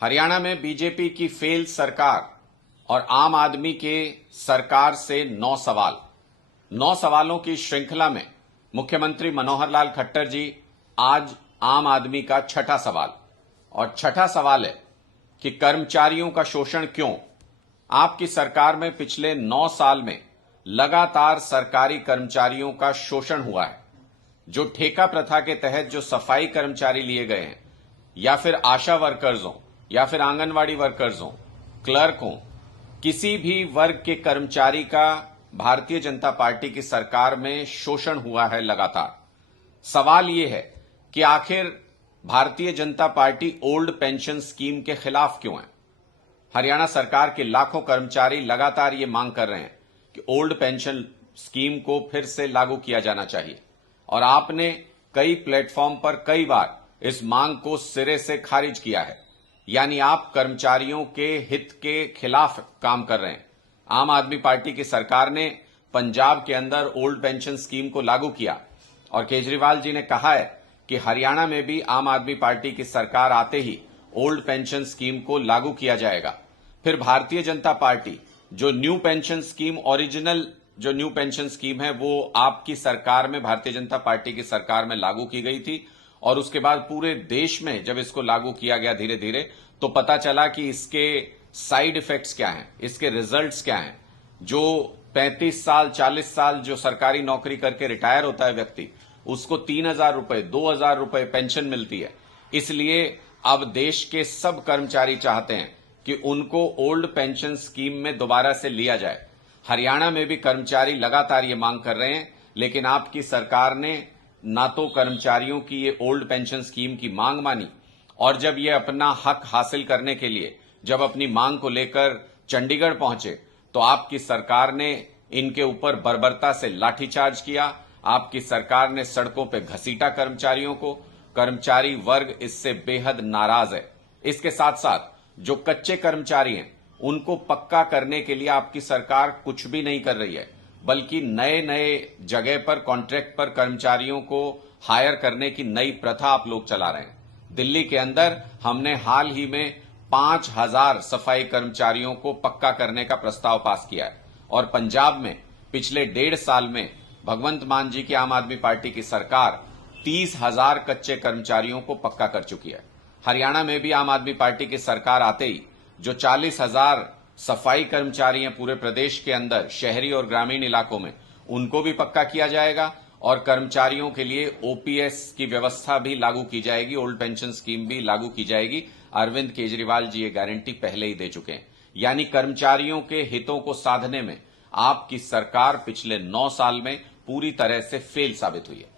हरियाणा में बीजेपी की फेल सरकार और आम आदमी के सरकार से 9 सवालों की श्रृंखला में मुख्यमंत्री मनोहर लाल खट्टर जी आज आम आदमी का छठा सवाल और छठा सवाल है कि कर्मचारियों का शोषण क्यों। आपकी सरकार में पिछले 9 साल में लगातार सरकारी कर्मचारियों का शोषण हुआ है। जो ठेका प्रथा के तहत जो सफाई कर्मचारी लिए गए हैं या फिर आशा वर्कर्स हों या फिर आंगनवाड़ी वर्कर्स हों, क्लर्क हों, किसी भी वर्ग के कर्मचारी का भारतीय जनता पार्टी की सरकार में शोषण हुआ है लगातार। सवाल यह है कि आखिर Bharatiya Janata party old pension scheme के खिलाफ क्यों है। हरियाणा सरकार के लाखों कर्मचारी लगातार ये मांग कर रहे हैं कि ओल्ड पेंशन स्कीम को फिर से लागू किया जाना चाहिए और आपने कई प्लेटफॉर्म पर कई बार इस मांग को सिरे से खारिज किया है, यानी आप कर्मचारियों के हित के खिलाफ काम कर रहे हैं। आम आदमी पार्टी की सरकार ने पंजाब के अंदर ओल्ड पेंशन स्कीम को लागू किया और केजरीवाल जी ने कहा है कि हरियाणा में भी आम आदमी पार्टी की सरकार आते ही ओल्ड पेंशन स्कीम को लागू किया जाएगा। फिर भारतीय जनता पार्टी जो न्यू पेंशन स्कीम ओरिजिनल जो न्यू पेंशन स्कीम है वो आपकी सरकार में भारतीय जनता पार्टी की सरकार में लागू की गई थी और उसके बाद पूरे देश में जब इसको लागू किया गया धीरे धीरे तो पता चला कि इसके साइड इफेक्ट्स क्या हैं, इसके रिजल्ट्स क्या हैं। जो 35 साल 40 साल जो सरकारी नौकरी करके रिटायर होता है व्यक्ति, उसको 3,000 रुपए 2,000 रुपए पेंशन मिलती है। इसलिए अब देश के सब कर्मचारी चाहते हैं कि उनको ओल्ड पेंशन स्कीम में दोबारा से लिया जाए। हरियाणा में भी कर्मचारी लगातार ये मांग कर रहे हैं, लेकिन आपकी सरकार ने ना तो कर्मचारियों की ये ओल्ड पेंशन स्कीम की मांग मानी और जब ये अपना हक हासिल करने के लिए जब अपनी मांग को लेकर चंडीगढ़ पहुंचे तो आपकी सरकार ने इनके ऊपर बर्बरता से लाठीचार्ज किया। आपकी सरकार ने सड़कों पर घसीटा कर्मचारियों को। कर्मचारी वर्ग इससे बेहद नाराज है। इसके साथ साथ जो कच्चे कर्मचारी हैं उनको पक्का करने के लिए आपकी सरकार कुछ भी नहीं कर रही है, बल्कि नए नए जगह पर कॉन्ट्रैक्ट पर कर्मचारियों को हायर करने की नई प्रथा आप लोग चला रहे हैं। दिल्ली के अंदर हमने हाल ही में 5,000 सफाई कर्मचारियों को पक्का करने का प्रस्ताव पास किया है और पंजाब में पिछले 1.5 साल में भगवंत मान जी की आम आदमी पार्टी की सरकार 30,000 कच्चे कर्मचारियों को पक्का कर चुकी है। हरियाणा में भी आम आदमी पार्टी की सरकार आते ही जो 40,000 सफाई कर्मचारी हैं पूरे प्रदेश के अंदर शहरी और ग्रामीण इलाकों में, उनको भी पक्का किया जाएगा और कर्मचारियों के लिए ओपीएस की व्यवस्था भी लागू की जाएगी, ओल्ड पेंशन स्कीम भी लागू की जाएगी। अरविंद केजरीवाल जी ये गारंटी पहले ही दे चुके हैं। यानी कर्मचारियों के हितों को साधने में आपकी सरकार पिछले 9 साल में पूरी तरह से फेल साबित हुई है।